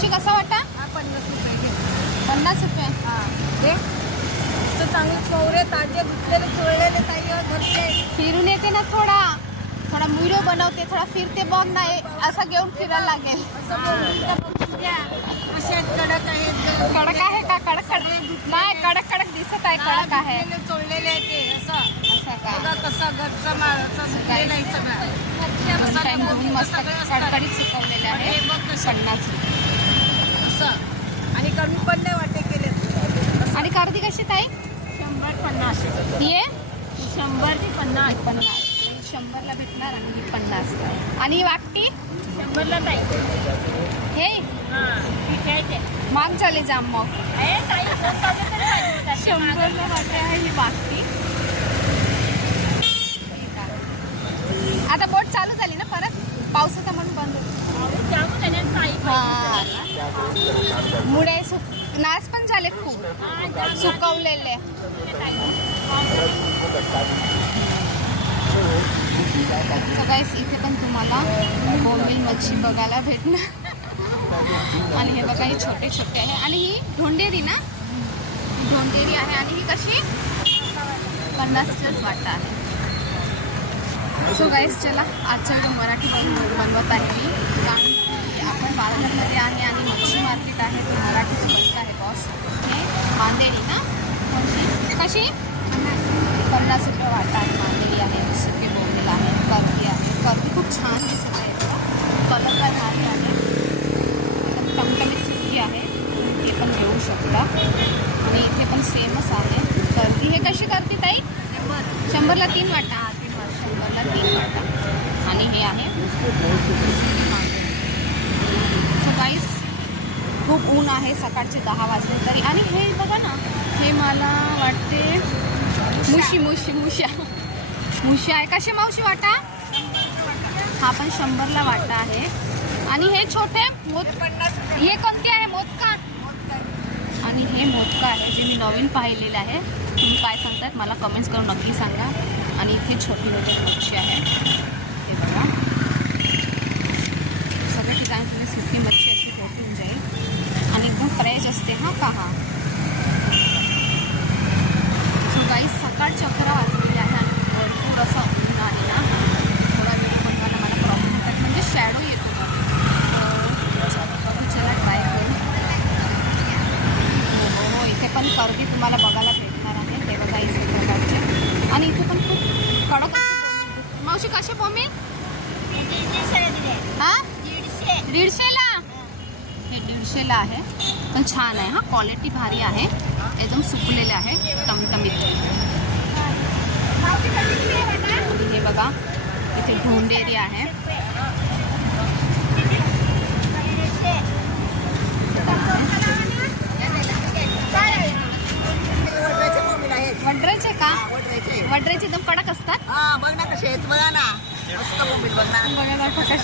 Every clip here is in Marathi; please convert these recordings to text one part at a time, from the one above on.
मावशी कसा वाटा? 50 रुपये घे. 50 रुपये. हां घे. असं चांगले चोवरे ताजे धुतलेले चोळलेले ताई घरचे. फिरून येते ना थोडा व्हिडिओ बनवते, थोडा फिरते बघ ना, असं घेऊन फिरायला लागेल. असं बघून द्या. असे आहेत कडक आहेत. कडक आहे का? कडक नाही, कडक दिसत आहे. कडक आहे. चोळलेले आहे ते असं. असं का? बघा कसं घरचं माल असं धुतलेलं आहे सगळं. टाइम धुवून मस्त कडकडीत सुकवलेले आहे. 50 रुपये. असं आणि कमी पण नाही वाटे केले. आणि कर्दी कशी ताई? 100-50. ये 100 ते 50. 100ला भेटणार आणि ही 50. आणि ही वाकटी 100ला ताई. हे हां ठीक आहे ते. महाग झाले जाम मग. ताई 100ला वाटे आहे ही वाकटी. आता बोट चालू झाली ना परत, पावसाचा म्हणून बंद होती. मुळे नाश पण झाले खूप सुकवलेले. सो गाईस इथे पण तुम्हाला बोंबील मच्छी बघायला भेटणार. आणि हे बघा, हे छोटे छोटे आहे. आणि ही ढोंडेरी ना, ढोंडेरी आहे. आणि ही कशी 50च वाटा आहे. सो गाईस चला, आजचा व्हिडिओ मराठी बनवत आहे मी, कारण की आपण बाजारमध्ये आहे आणि मच्छी मार्केट आहे ते मराठी स्वस्त आहे बॉस. हे मांदेरी ना, कशी 50 रुपये वाटा आहे. मांदेरी आहे, सुके बोंबील आहे, कर्दी आहे. कर्दी खूप छान दिसत आहे, कलर काय भारी आहे, टमटमीत सुकी आहे, ते पण घेऊ शकता. आणि इथे पण सेमच आहे कर्दी. हे कशी करते ताई? 100ला 3 वाटा. 100ला 3 वाटा. आणि हे आहे सो गाईस, खूप ऊन आहे, सकाळचे 10 वाजले तरी. आणि हे बघा ना, हे मला वाटते मुशी आहे. कशी मावशी वाटा? हा पण 100ला वाटा आहे. आणि हे छोटे हे कोणते आहे? मोदका. आणि हे मोदका आहे, जे मी नवीन पाहिलेलं आहे. तुम्ही काय सांगतायत मला कमेंट्स करून नक्की सांगा. आणि इथे छोटी वगैरे मच्छी आहे, हे बघा. सगळ्या ठिकाणी तुम्ही सुकी मच्छी अशी भेटून जाईल आणि एकदम फ्रेश असते. हां का? हां. सो गाईस, सकाळचे 11 वाजलेले आहे आणि भरपूर असं ऊन आहे ना, थोडा वेळ बनवायला मला प्रॉब्लेम होतात, म्हणजे शॅडो येतो ना. तर चला ट्राय करू. हो, इथे पण कर्दी तुम्हाला बघायला भेटणार आहे. हे बघा इथे प्रकारचे. आणि इथे पण खूप कडक असे मावशी. कसे बोंबील? हां 150ला. हे 150ला आहे, पण छान आहे. हां, क्वालिटी भारी आहे, एकदम सुकलेले आहे, टमटमीत. हे बघा, इथे ढोंडेरी आहे. वड्रेचे का? वड्रेचे एकदम कडक असतात. बघ ना कसे आहेत, बघा ना मस्त बोंबील बघ ना. बघा ना कसे.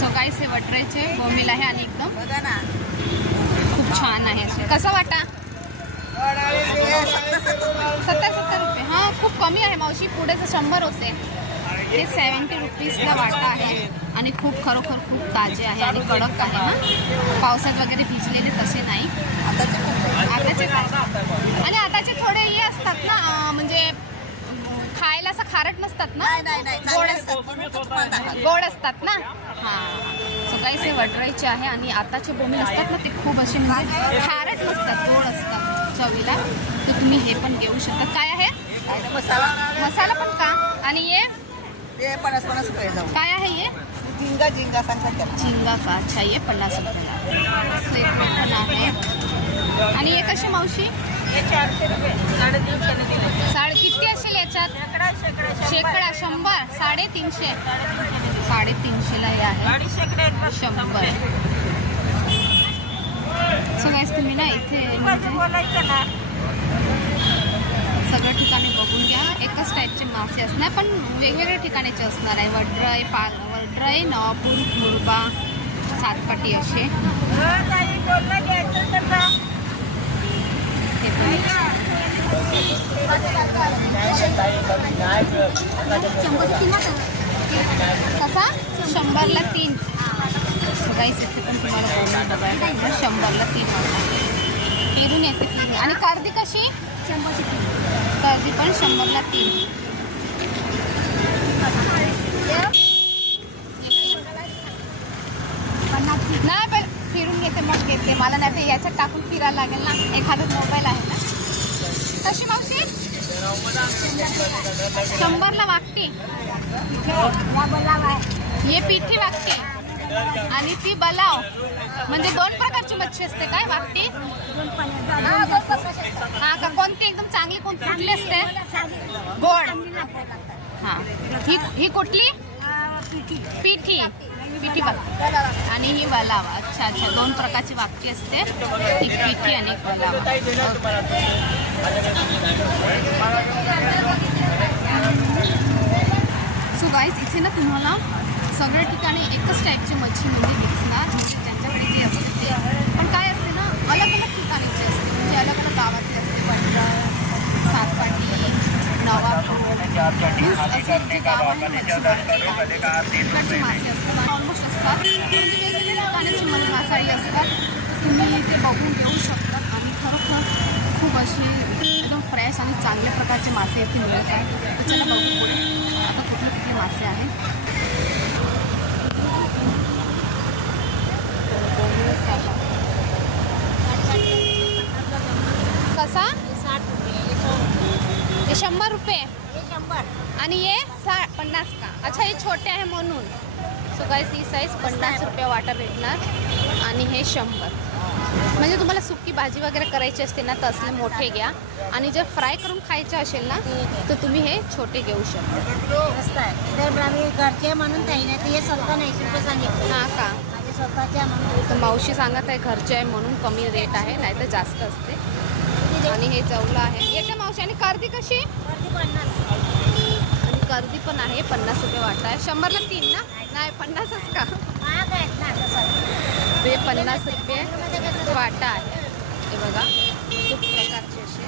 सो गाईस, हे वड्रेचे बोंबील आहे आणि एकदम बघा ना खूप छान आहे. कसा वाटा? 70 रुपये. हां, खूप कमी आहे मावशी, पुढेच 100 होते. हे 70 रुपीजला वाटा आहे आणि खूप खरोखर खूप ताजे आहे आणि कडक आहे. ना, पावसात वगैरे भिजलेले तसे नाही. आताचे आणि आताचे थोडे हे असतात ना, म्हणजे खायला असं खारट नसतात ना, गोड असतात. गोड असतात ना. हां, सो काही हे वडराईचे आहे. आणि आताचे बोंबील असतात ना, ते खूप असे म्हणजे खारट नसतात, गोड असतात चवीला. तर तुम्ही हे पण घेऊ शकता. काय आहे? मसाला पण का? आणि हे 50 रुपये जाऊ. काय आहे? हे झिंगा सांगतात. झिंगा का? अच्छा, हे 50 रुपयाला पण आहे. आणि हे कसे मावशी? 400 रुपये. 350 किती असेल याच्यात? शेकडा 100. 350. 350ला हे आहे 100. सो गाईस, तुम्ही ना इथे सगळ्या ठिकाणी बघून घ्या. एकच टाईपचे मासे असणार, पण वेगवेगळ्या ठिकाणीचे असणार आहे. वड्राई, वड्राई, नवापूर, मुरबा, सातपाटी असे. कसा? 100ला 3. गाईस, इथे पण तुम्हाला बघायला 100ला 3 वाटा. फिरून येते फिरून. आणि कर्दी कशी? 100ची किलो. कर्दी पण 100ला 3. नाही पण फिरून घेते मग घेते. मला नाही तर याच्यात टाकून फिरायला लागेल ना. एखादा मोबाईल आहे ना. कशी मावशी? 100ला वागते. हे पिठी वागते आणि ती बलाव. म्हणजे 2 प्रकारची मच्छी असते काय वागते? हा का? कोणती एकदम चांगली कोणती कुठली असते? गोड. हा ही कुठली? पिठी. पिठी बघा. आणि ही बलावा. अच्छा अच्छा 2 प्रकारची वागती असते. ही पिठी आणि बलावा. सो गाईज इथे ना तुम्हाला सगळ्या ठिकाणी एकच टाईपची मच्छी म्हणजे दिसणार. ज्यांच्याकडे ती असते ते. पण काय असते ना अलग अलग ठिकाणीची असते. म्हणजे अलग अलग गावातली असते. पंढरा, सातपाटी, नवापूर मीन्स असे जे गाव आहे तिकडचे मासे असतात. ऑलमोस्ट असतात. म्हणजे वेगवेगळ्या ठिकाणाची मासाळी असतात. तुम्ही ते बघून घेऊ शकता. आणि खरोखर खूप अशी एकदम फ्रेश आणि चांगल्या प्रकारचे मासे इथे मिळत आहेत. त्याच्याला बघू पुढे आता कुठले कुठले मासे आहेत. कसा? 100 रुपये. आणि ये 50 का? अच्छा हे छोटे आहे म्हणून. सो गाईस ही साईज 50 रुपये वाटा भेटणार. आणि हे 100. म्हणजे तुम्हाला सुकी भाजी वगैरे करायची असते ना तर असले मोठे घ्या. आणि जर फ्राय करून खायचे असेल ना तर तुम्ही हे छोटे घेऊ शकता. घरचे म्हणून काही नाही. हे 97 रुपये सांगितलं. हां का? माझे स्वतःच्या म्हणून. तर मावशी सांगत आहे घरचे आहे म्हणून कमी रेट आहे. नाही तर जास्त असते. आणि हे जवलं आहे. येते मावशी. आणि कर्दी कशी? आणि कर्दी पण आहे 50 रुपये वाटा आहे. 100ला 3 ना? नाही 50च का? ते 50 रुपये वाटा आहे. हे बघा खूप प्रकारचे असे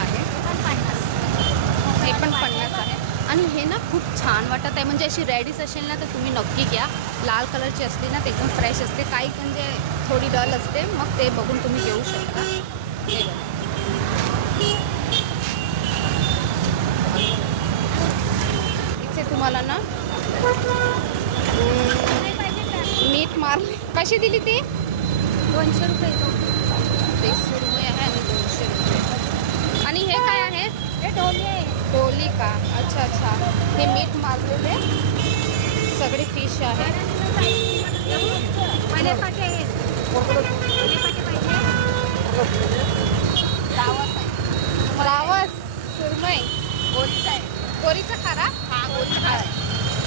आहे. हे पण 50 आहे. आणि हे ना खूप छान वाटत आहे. म्हणजे अशी रेडीच असेल ना तर तुम्ही नक्की घ्या. लाल कलरची असते ना ते एकदम फ्रेश असते. काही म्हणजे थोडी डल असते. मग ते बघून तुम्ही घेऊ शकता. हे बघा इथे तुम्हाला ना मीठ मारले. कशी दिली ती? 200 रुपये. 150 रुपये आहे आणि 200 रुपये. आणि हे काय आहे? हे ढोली आहे. टोली का? अच्छा अच्छा. हे मीठ मारलेले सगळे फिश आहे. पाण्यापाटी आहे. रावस सुरमई गोरीचा आहे. गोरीचा खारा? हां गोरीचा खारा.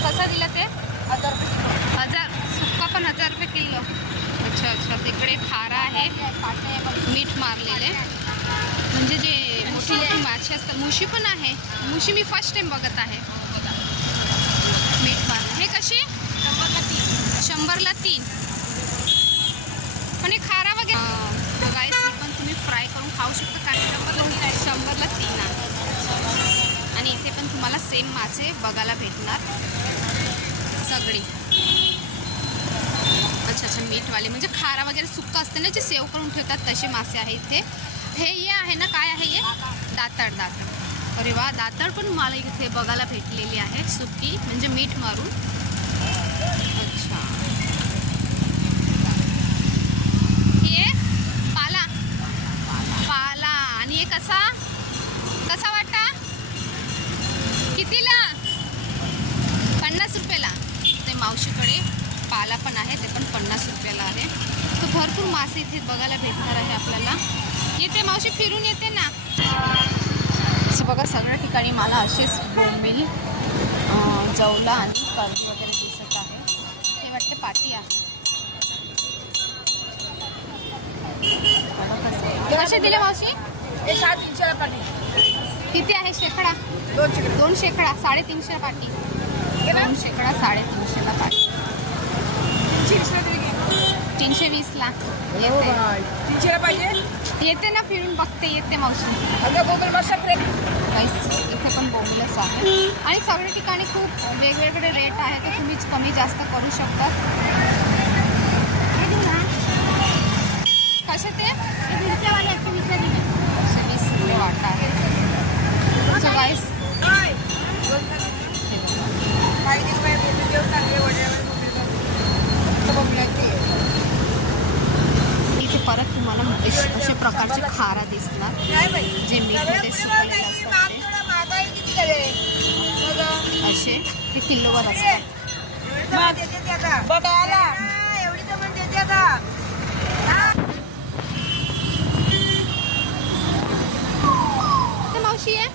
कसा दिला ते? 1000 रुपये. 1000. सुक्का पण 1000 रुपये किलो. अच्छा अच्छा. तिकडे खारा आहे मीठ मारलेले. म्हणजे जे मोठी मोठी मासे असतात. मुशी पण आहे. मुशी मी फर्स्ट टाइम बघत आहे. मीठ मारले. हे कशी? 100ला 3. पण हे खारा वगैरे गाईस पण तुम्ही फ्राय करून खाऊ शकता. कारण 100ला 3 आहे. आणि इथे पण तुम्हाला सेम मासे बघायला भेटणार सगळी. अच्छा अच्छा मीठवाले म्हणजे खारा वगैरे सुक्का असते ना जे सेव करून ठेवतात तसे मासे आहे इथे. हे आहे ना काय आहे हे? दाताळ. अरे वा दाताळ पण मला इथे बघायला भेटलेली आहे सुकी म्हणजे मीठ मारून. अच्छा हे पाला. आणि हे कसा वाटा? कितीला? 50 रुपयाला. ते मावशीकडे पाला पण आहे ते पण 50 रुपयाला आहे. तर भरपूर मासे इथे बघायला भेटणार आहे आपल्याला. येते मावशी फिरून येते ना. बघा सगळ्या ठिकाणी मला असेच बोंबील जवला आणि कर्दी वगैरे दिसत आहे. हे वाटते पाटी आहे. कसे दिले मावशी? 350 पाटी. किती आहे शेकडा? 2 शेकडा 350 पाटी. 2 शेकडा 350ला पाटी. 320ला येते. 300 पाहिजे. येते ना फिरून बघते. येते मावशी. गाईस इथे पण बोंबीलच आहे. आणि सगळ्या ठिकाणी खूप वेगवेगळे रेट आहे तर तुम्ही कमी जास्त करू शकता. परत तुम्हाला अशा प्रकारचे खारा दिसणार जे मीठमध्ये सुकवलेले असतात ते असे ते किलोवर असतात. ते मावशी आहे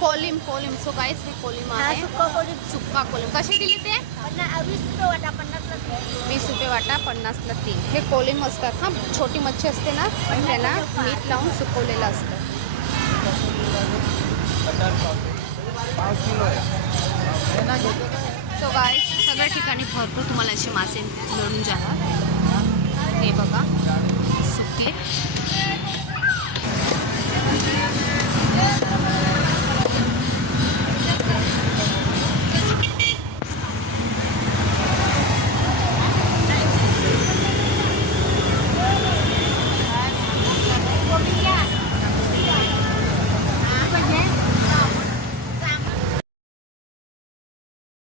कोलिम कोलिम. सो गाईस हे कोलिम आहे, सुक्का कोलिम. कसे दिले ते? 20 रुपये वाटा, 50ला 3. हे कोलिम असतात. हां, छोटी मच्छी असते ना, पण त्याला मीठ लावून सुकवलेलं असतं. सो गाईस सगळ्या ठिकाणी भरपूर तुम्हाला असे मासे मिळून जाणार. हे बघा